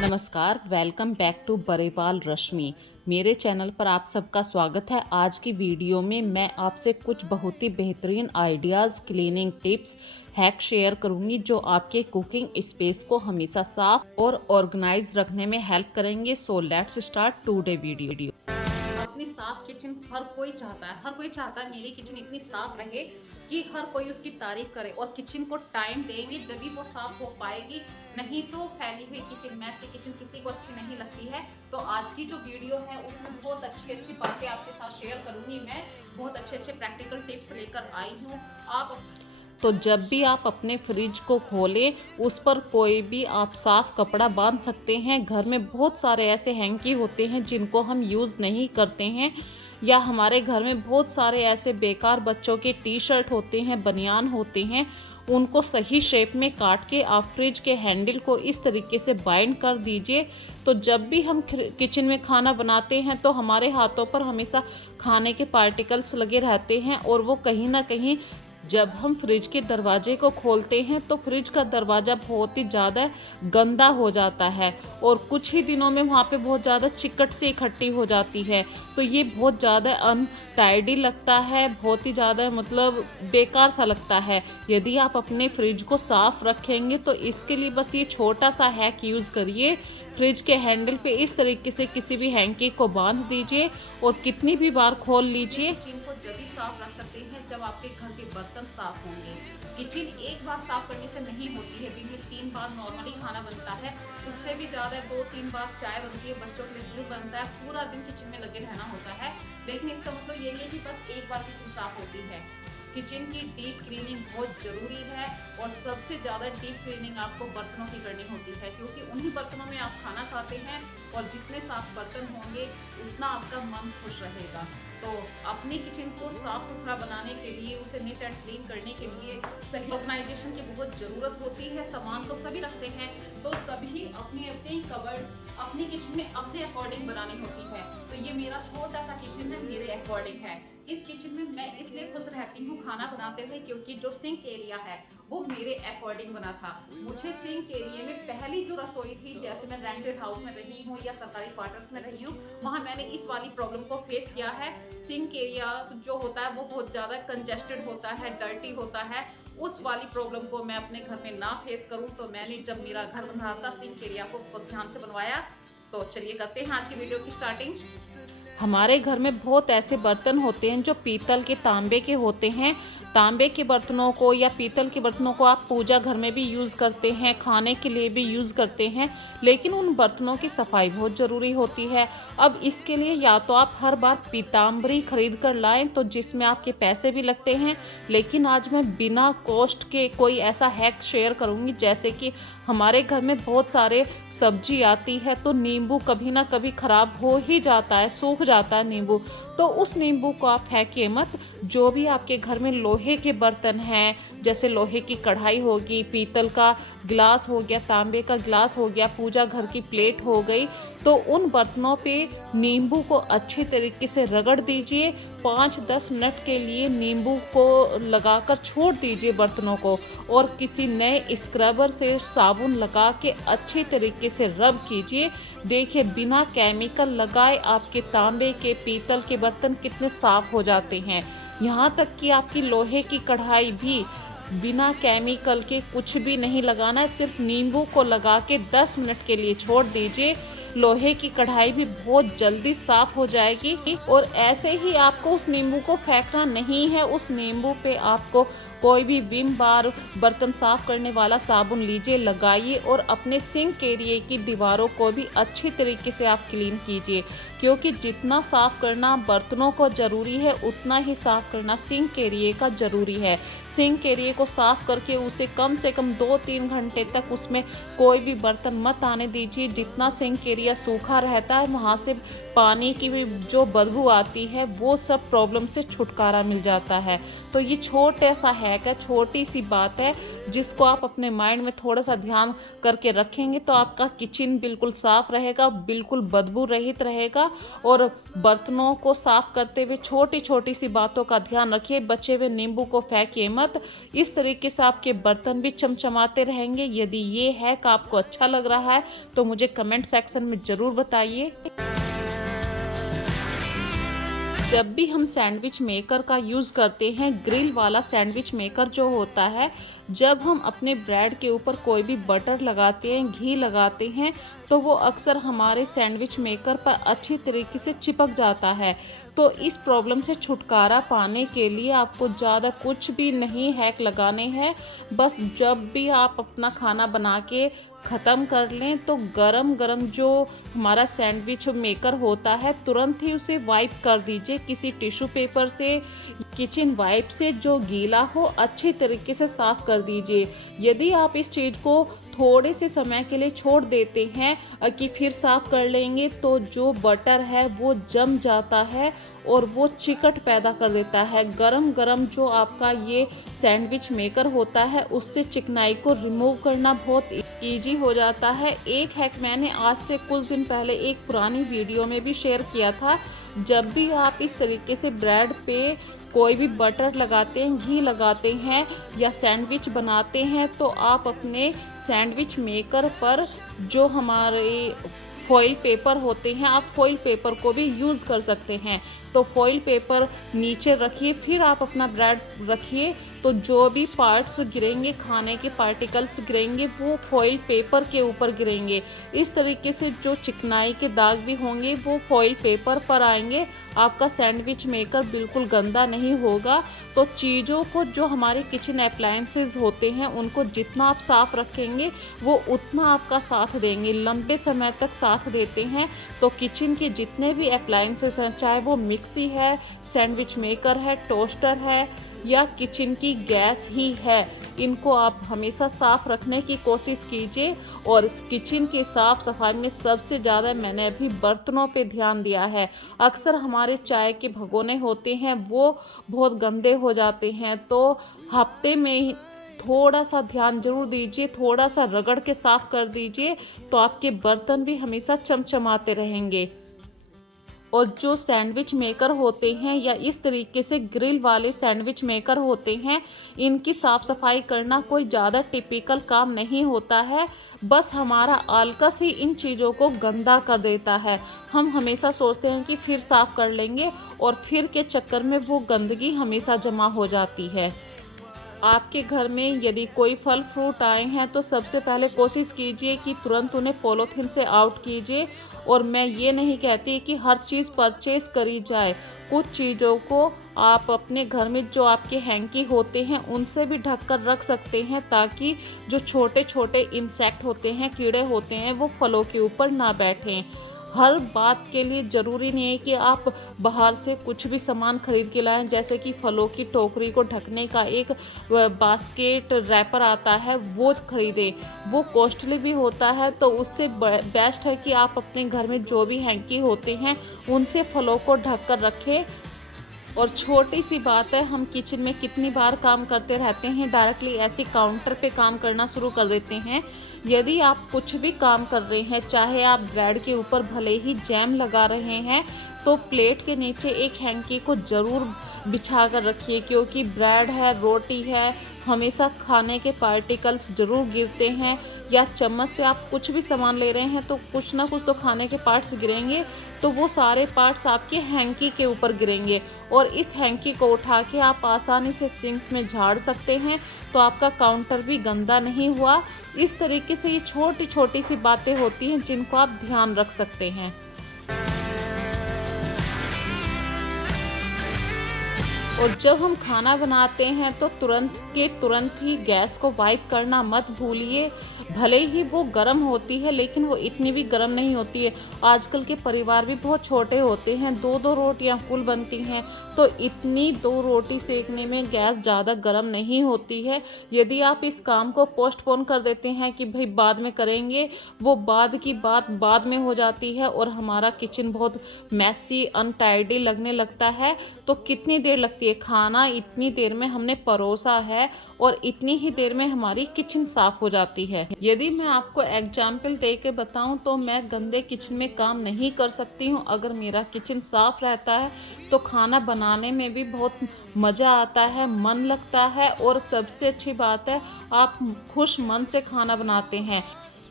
नमस्कार, welcome back to बरेपाल रश्मि। मेरे channel पर आप सबका स्वागत है। आज की वीडियो में मैं आपसे कुछ बहुत ही बेहतरीन ideas, cleaning tips, hack share करूंगी जो आपके कुकिंग स्पेस को हमेशा साफ और ऑर्गेनाइज रखने में हेल्प करेंगे। So let's start today video. अपनी साफ किचन हर कोई चाहता है, मेरी किचन इतनी साफ रहे कि हर कोई उसकी तारीफ करे, और किचन को टाइम देंगे जब भी वो साफ हो पाएगी। नहीं तो फैली हुई किचन, मैसी किचन किसी को अच्छी नहीं लगती है। तो आज की जो वीडियो है उसमें बहुत अच्छी बातें आपके साथ शेयर करूंगी। मैं बहुत अच्छे प्रैक्टिकल टिप्स लेकर आई हूँ। तो जब भी आप अपने फ्रिज को खोलें, उस पर कोई भी आप साफ़ कपड़ा बांध सकते हैं। घर में बहुत सारे ऐसे हैंकी होते हैं जिनको हम यूज़ नहीं करते हैं, या हमारे घर में बहुत सारे ऐसे बेकार बच्चों के टी शर्ट होते हैं, बनियान होते हैं। उनको सही शेप में काट के आप फ्रिज के हैंडल को इस तरीके से बाइंड कर दीजिए। तो जब भी हम किचन में खाना बनाते हैं तो हमारे हाथों पर हमेशा खाने के पार्टिकल्स लगे रहते हैं, और वो कहीं ना कहीं जब हम फ्रिज के दरवाजे को खोलते हैं तो फ्रिज का दरवाज़ा बहुत ही ज़्यादा गंदा हो जाता है, और कुछ ही दिनों में वहाँ पे बहुत ज़्यादा चिकट से इकट्ठी हो जाती है। तो ये बहुत ज़्यादा अनटाइडी लगता है, बहुत ही ज़्यादा मतलब बेकार सा लगता है। यदि आप अपने फ्रिज को साफ़ रखेंगे तो इसके लिए बस ये छोटा सा हैक यूज़ करिए। फ्रिज के हैंडल पे इस तरीके से किसी भी हैंकी को बांध दीजिए और कितनी भी बार खोल लीजिए। किचन को जब भी साफ रख सकते हैं जब आपके घर के बर्तन साफ होंगे। किचन एक बार साफ करने से नहीं होती है, दिन में 3 बार नॉर्मली खाना बनता है, उससे भी ज़्यादा 2-3 बार चाय बनती है, बच्चों के लिए दूध बनता है, पूरा दिन किचन में लगे रहना होता है। लेकिन इसका मतलब ये नहीं है कि बस एक बार किचन साफ होती है। किचन की डीप क्लीनिंग बहुत ज़रूरी है, और सबसे ज़्यादा डीप क्लीनिंग आपको बर्तनों की करनी होती है, क्योंकि उन्हीं बर्तनों में आप खाना खाते हैं, और जितने साफ बर्तन होंगे उतना आपका मन खुश रहेगा। तो अपनी किचन को साफ सुथरा बनाने के लिए, उसे नीट एंड क्लीन करने के लिए सही ऑर्गेनाइजेशन की बहुत ज़रूरत होती है। सामान तो सभी रखते हैं, तो सभी अपनी अपनी कबर्ड अपनी किचन में अपने अकॉर्डिंग बनानी होती है। तो ये मेरा छोटा सा किचन है, मेरे अकॉर्डिंग है। इस किचन में मैं इसलिए खुश रहती हूँ खाना बनाते हुए, क्योंकि जो सिंक एरिया है वो मेरे अकॉर्डिंग बना था। मुझे सिंक एरिया में पहली जो रसोई थी, जैसे मैं रेंटेड हाउस में रही हूँ या सरकारी क्वार्टर्स में रही हूँ, वहाँ मैंने इस वाली प्रॉब्लम को फेस किया है। सिंक एरिया जो होता है वो बहुत ज़्यादा कंजेस्टेड होता है, डर्टी होता है। उस वाली प्रॉब्लम को मैं अपने घर में ना फेस करूँ, तो मैंने जब मेरा घर बन रहा था सिंक एरिया को बहुत ध्यान से बनवाया। तो चलिए करते हैं आज की वीडियो की स्टार्टिंग। हमारे घर में बहुत ऐसे बर्तन होते हैं जो पीतल के, तांबे के होते हैं। तांबे के बर्तनों को या पीतल के बर्तनों को आप पूजा घर में भी यूज़ करते हैं, खाने के लिए भी यूज़ करते हैं, लेकिन उन बर्तनों की सफाई बहुत ज़रूरी होती है। अब इसके लिए या तो आप हर बार पीताम्बरी खरीद कर लाएं, तो जिसमें आपके पैसे भी लगते हैं, लेकिन आज मैं बिना कॉस्ट के कोई ऐसा हैक शेयर करूंगी। जैसे कि हमारे घर में बहुत सारे सब्जी आती है, तो नींबू कभी ना कभी ख़राब हो ही जाता है, सूख जाता है नींबू, तो उस नींबू को आप फेंकिए मत। जो भी आपके घर में लोहे के बर्तन हैं, जैसे लोहे की कढ़ाई होगी, पीतल का गिलास हो गया, तांबे का गिलास हो गया, पूजा घर की प्लेट हो गई, तो उन बर्तनों पे नींबू को अच्छी तरीके से रगड़ दीजिए। 5-10 मिनट के लिए नींबू को लगाकर छोड़ दीजिए बर्तनों को, और किसी नए स्क्रबर से साबुन लगा के अच्छी तरीके से रब कीजिए। देखिए बिना केमिकल लगाए आपके तांबे के, पीतल के बर्तन कितने साफ हो जाते हैं। यहाँ तक कि आपकी लोहे की कढ़ाई भी बिना केमिकल के, कुछ भी नहीं लगाना है, सिर्फ नींबू को लगा के 10 मिनट के लिए छोड़ दीजिए। लोहे की कढ़ाई भी बहुत जल्दी साफ हो जाएगी। और ऐसे ही आपको उस नींबू को फेंकना नहीं है, उस नींबू पे आपको कोई भी विम बार, बर्तन साफ करने वाला साबुन लीजिए, लगाइए, और अपने सिंक एरिया की दीवारों को भी अच्छी तरीके से आप क्लीन कीजिए, क्योंकि जितना साफ करना बर्तनों को ज़रूरी है उतना ही साफ करना सिंक एरिया का ज़रूरी है। सिंक एरिया को साफ करके उसे कम से कम 2-3 घंटे तक उसमें कोई भी बर्तन मत आने दीजिए। जितना सिंक एरिया सूखा रहता है, वहाँ से पानी की भी जो बदबू आती है, वो सब प्रॉब्लम से छुटकारा मिल जाता है। तो ये छोटा सा हैक है, छोटी सी बात है, जिसको आप अपने माइंड में थोड़ा सा ध्यान करके रखेंगे तो आपका किचन बिल्कुल साफ रहेगा, बिल्कुल बदबू रहित रहेगा, और बर्तनों को साफ करते हुए छोटी छोटी सी बातों का ध्यान रखिए। बचे हुए नींबू को फेंकिए मत। इस तरीके से आपके बर्तन भी चमचमाते रहेंगे। यदि ये हैक आपको अच्छा लग रहा है तो मुझे कमेंट सेक्शन में ज़रूर बताइए। जब भी हम सैंडविच मेकर का यूज़ करते हैं, ग्रिल वाला सैंडविच मेकर जो होता है, जब हम अपने ब्रेड के ऊपर कोई भी बटर लगाते हैं, घी लगाते हैं, तो वो अक्सर हमारे सैंडविच मेकर पर अच्छी तरीके से चिपक जाता है। तो इस प्रॉब्लम से छुटकारा पाने के लिए आपको ज़्यादा कुछ भी नहीं हैक लगाने हैं। बस जब भी आप अपना खाना बना के ख़त्म कर लें तो गरम गरम जो हमारा सैंडविच मेकर होता है, तुरंत ही उसे वाइप कर दीजिए किसी टिश्यू पेपर से, किचन वाइप से। जो गीला हो अच्छी तरीके से साफ़ कर दीजिए। यदि आप इस चीज़ को थोड़े से समय के लिए छोड़ देते हैं कि फिर साफ़ कर लेंगे, तो जो बटर है वो जम जाता है और वो चिकट पैदा कर देता है। गरम गरम जो आपका ये सैंडविच मेकर होता है, उससे चिकनाई को रिमूव करना बहुत ईजी हो जाता है। एक हैक मैंने आज से कुछ दिन पहले एक पुरानी वीडियो में भी शेयर किया था। जब भी आप इस तरीके से ब्रेड पे कोई भी बटर लगाते हैं, घी लगाते हैं या सैंडविच बनाते हैं, तो आप अपने सैंडविच मेकर पर जो हमारे फॉइल पेपर होते हैं, आप फॉइल पेपर को भी यूज़ कर सकते हैं। तो फॉइल पेपर नीचे रखिए, फिर आप अपना ब्रेड रखिए, तो जो भी पार्ट्स गिरेंगे, खाने के पार्टिकल्स गिरेंगे, वो फॉइल पेपर के ऊपर गिरेंगे। इस तरीके से जो चिकनाई के दाग भी होंगे वो फॉइल पेपर पर आएंगे। आपका सैंडविच मेकर बिल्कुल गंदा नहीं होगा। तो चीज़ों को, जो हमारे किचन अप्लायंसेस होते हैं, उनको जितना आप साफ़ रखेंगे वो उतना आपका साथ देंगे, लंबे समय तक साथ देते हैं। तो किचन के जितने भी अप्लायंसेस हैं, चाहे वो मिक्सी है, सैंडविच मेकर है, टोस्टर है या किचन की गैस ही है, इनको आप हमेशा साफ़ रखने की कोशिश कीजिए। और इस किचन की साफ़ सफाई में सबसे ज़्यादा मैंने अभी बर्तनों पे ध्यान दिया है। अक्सर हमारे चाय के भगोने होते हैं, वो बहुत गंदे हो जाते हैं। तो हफ्ते में ही थोड़ा सा ध्यान जरूर दीजिए, थोड़ा सा रगड़ के साफ़ कर दीजिए, तो आपके बर्तन भी हमेशा चमचमाते रहेंगे। और जो सैंडविच मेकर होते हैं या इस तरीके से ग्रिल वाले सैंडविच मेकर होते हैं, इनकी साफ़ सफाई करना कोई ज़्यादा टिपिकल काम नहीं होता है। बस हमारा आलकस ही इन चीज़ों को गंदा कर देता है। हम हमेशा सोचते हैं कि फिर साफ़ कर लेंगे और फिर के चक्कर में वो गंदगी हमेशा जमा हो जाती है। आपके घर में यदि कोई फल फ्रूट आए हैं तो सबसे पहले कोशिश कीजिए कि तुरंत उन्हें पॉलीथीन से आउट कीजिए। और मैं ये नहीं कहती कि हर चीज़ परचेज करी जाए, कुछ चीज़ों को आप अपने घर में जो आपके हैंकी होते हैं उनसे भी ढक कर रख सकते हैं, ताकि जो छोटे छोटे इंसेक्ट होते हैं, कीड़े होते हैं, वो फलों के ऊपर ना बैठें। हर बात के लिए ज़रूरी नहीं है कि आप बाहर से कुछ भी सामान खरीद के लाएं। जैसे कि फलों की टोकरी को ढकने का एक बास्केट रैपर आता है, वो खरीदें, वो कॉस्टली भी होता है। तो उससे बेस्ट है कि आप अपने घर में जो भी हैंकी होते हैं उनसे फलों को ढक कर रखें। और छोटी सी बात है, हम किचन में कितनी बार काम करते रहते हैं, डायरेक्टली ऐसे काउंटर पे काम करना शुरू कर देते हैं। यदि आप कुछ भी काम कर रहे हैं, चाहे आप ब्रेड के ऊपर भले ही जैम लगा रहे हैं, तो प्लेट के नीचे एक हैंकी को ज़रूर बिछा कर रखिए, क्योंकि ब्रेड है, रोटी है, हमेशा खाने के पार्टिकल्स ज़रूर गिरते हैं। या चम्मच से आप कुछ भी सामान ले रहे हैं तो कुछ ना कुछ तो खाने के पार्ट्स गिरेंगे, तो वो सारे पार्ट्स आपके हैंकी के ऊपर गिरेंगे। और इस हैंकी को उठा के आप आसानी से सिंक में झाड़ सकते हैं, तो आपका काउंटर भी गंदा नहीं हुआ। इस तरीके से ये छोटी छोटी सी बातें होती हैं जिनको आप ध्यान रख सकते हैं। और जब हम खाना बनाते हैं तो तुरंत ही गैस को वाइप करना मत भूलिए। भले ही वो गर्म होती है, लेकिन वो इतनी भी गर्म नहीं होती है। आजकल के परिवार भी बहुत छोटे होते हैं, 2-2 रोटियां फुल बनती हैं, तो इतनी 2 रोटी सेकने में गैस ज़्यादा गर्म नहीं होती है। यदि आप इस काम को पोस्टपोन कर देते हैं कि भाई बाद में करेंगे, वो बाद की बात बाद में हो जाती है और हमारा किचन बहुत मैसी, अनटाइडी लगने लगता है। तो कितनी देर लगती है देखिए खाना इतनी देर में हमने परोसा है और इतनी ही देर में हमारी किचन साफ हो जाती है। यदि मैं आपको एग्जाम्पल दे के बताऊं तो मैं गंदे किचन में काम नहीं कर सकती हूं। अगर मेरा किचन साफ रहता है तो खाना बनाने में भी बहुत मज़ा आता है, मन लगता है और सबसे अच्छी बात है आप खुश मन से खाना बनाते हैं।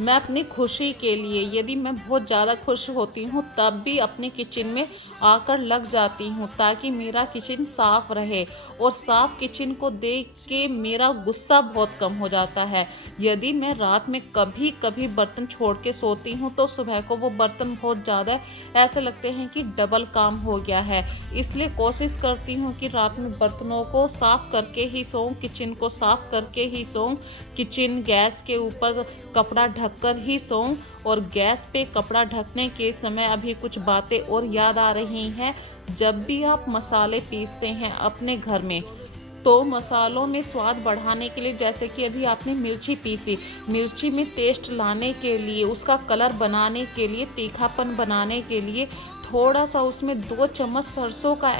मैं अपनी खुशी के लिए यदि मैं बहुत ज़्यादा खुश होती हूँ तब भी अपने किचन में आकर लग जाती हूँ ताकि मेरा किचन साफ़ रहे और साफ़ किचन को देख के मेरा गुस्सा बहुत कम हो जाता है। यदि मैं रात में कभी कभी बर्तन छोड़ के सोती हूँ तो सुबह को वो बर्तन बहुत ज़्यादा ऐसे लगते हैं कि डबल काम हो गया है। इसलिए कोशिश करती हूँ कि रात में बर्तनों को साफ़ करके ही सोऊं, किचन को साफ़ करके ही सोऊं, किचन गैस के ऊपर कपड़ा ढककर ही सोऊं। और गैस पे कपड़ा ढकने के समय अभी कुछ बातें और याद आ रही हैं। जब भी आप मसाले पीसते हैं अपने घर में तो मसालों में स्वाद बढ़ाने के लिए, जैसे कि अभी आपने मिर्ची पीसी, मिर्ची में टेस्ट लाने के लिए, उसका कलर बनाने के लिए, तीखापन बनाने के लिए थोड़ा सा उसमें 2 चम्मच सरसों का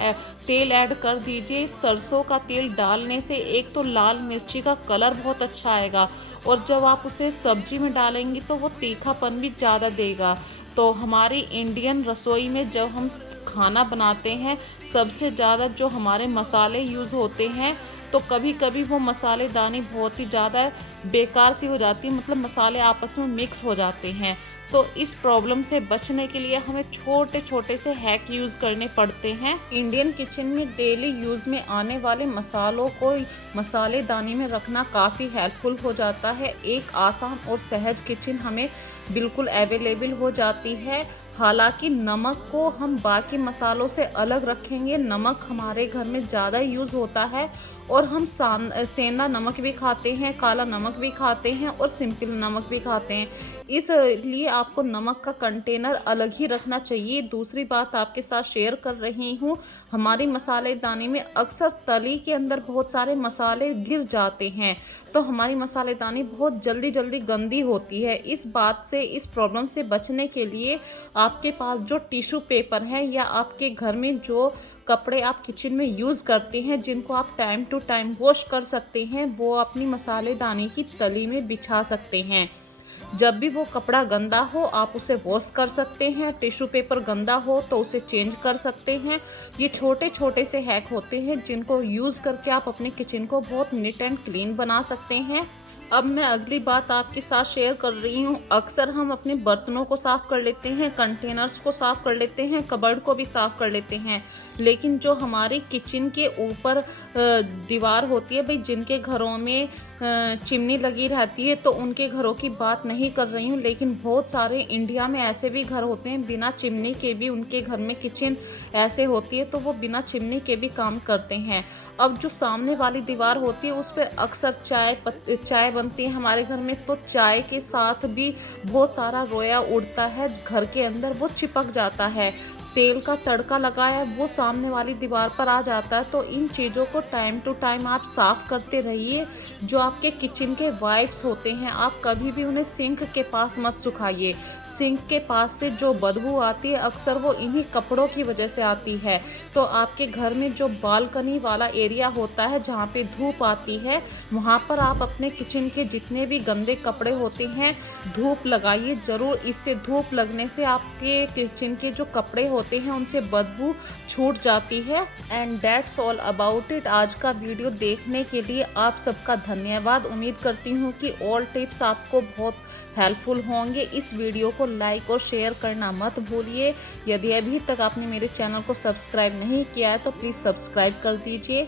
तेल ऐड कर दीजिए। सरसों का तेल डालने से एक तो लाल मिर्ची का कलर बहुत अच्छा आएगा और जब आप उसे सब्जी में डालेंगे तो वो तीखापन भी ज़्यादा देगा। तो हमारी इंडियन रसोई में जब हम खाना बनाते हैं सबसे ज़्यादा जो हमारे मसाले यूज़ होते हैं तो कभी कभी वो मसालेदानी बहुत ही ज़्यादा बेकार सी हो जाती है, मतलब मसाले आपस में मिक्स हो जाते हैं। तो इस प्रॉब्लम से बचने के लिए हमें छोटे छोटे से हैक यूज़ करने पड़ते हैं। इंडियन किचन में डेली यूज़ में आने वाले मसालों को मसालेदानी में रखना काफ़ी हेल्पफुल हो जाता है। एक आसान और सहज किचन हमें बिल्कुल अवेलेबल हो जाती है। हालांकि नमक को हम बाकी मसालों से अलग रखेंगे। नमक हमारे घर में ज़्यादा यूज़ होता है और हम सेंधा नमक भी खाते हैं, काला नमक भी खाते हैं और सिंपल नमक भी खाते हैं। इसलिए आपको नमक का कंटेनर अलग ही रखना चाहिए। दूसरी बात आपके साथ शेयर कर रही हूँ, हमारी मसालेदानी में अक्सर तली के अंदर बहुत सारे मसाले गिर जाते हैं तो हमारी मसालेदानी बहुत जल्दी जल्दी गंदी होती है। इस बात से, इस प्रॉब्लम से बचने के लिए आपके पास जो टिश्यू पेपर है या आपके घर में जो कपड़े आप किचन में यूज़ करते हैं जिनको आप टाइम टू टाइम वॉश कर सकते हैं वो अपनी मसालेदानी की तली में बिछा सकते हैं। जब भी वो कपड़ा गंदा हो आप उसे वॉश कर सकते हैं, टिश्यू पेपर गंदा हो तो उसे चेंज कर सकते हैं। ये छोटे छोटे से हैक होते हैं जिनको यूज़ करके आप अपने किचन को बहुत नीट एंड क्लीन बना सकते हैं। अब मैं अगली बात आपके साथ शेयर कर रही हूँ। अक्सर हम अपने बर्तनों को साफ़ कर लेते हैं, कंटेनर्स को साफ़ कर लेते हैं, कबर्ड को भी साफ़ कर लेते हैं, लेकिन जो हमारी किचन के ऊपर दीवार होती है, भाई जिनके घरों में चिमनी लगी रहती है तो उनके घरों की बात नहीं कर रही हूँ, लेकिन बहुत सारे इंडिया में ऐसे भी घर होते हैं बिना चिमनी के भी उनके घर में किचन ऐसे होती है तो वो बिना चिमनी के भी काम करते हैं। अब जो सामने वाली दीवार होती है उस पर अक्सर चाय बनती है हमारे घर में, तो चाय के साथ भी बहुत सारा रोया उड़ता है घर के अंदर, वो चिपक जाता है, तेल का तड़का लगाया वो सामने वाली दीवार पर आ जाता है। तो इन चीज़ों को टाइम टू टाइम आप साफ़ करते रहिए। जो आपके किचन के वाइप्स होते हैं आप कभी भी उन्हें सिंक के पास मत सुखाइए। सिंक के पास से जो बदबू आती है अक्सर वो इन्हीं कपड़ों की वजह से आती है। तो आपके घर में जो बालकनी वाला एरिया होता है जहाँ पे धूप आती है वहाँ पर आप अपने किचन के जितने भी गंदे कपड़े होते हैं धूप लगाइए ज़रूर। इससे धूप लगने से आपके किचन के जो कपड़े होते हैं उनसे बदबू छूट जाती है। And that's all about it. आज का वीडियो देखने के लिए आप सबका धन्यवाद। उम्मीद करती हूँ कि ऑल टिप्स आपको बहुत हेल्पफुल होंगे। इस वीडियो को लाइक और शेयर करना मत भूलिए। यदि अभी तक आपने मेरे चैनल को सब्सक्राइब नहीं किया है तो प्लीज़ सब्सक्राइब कर दीजिए।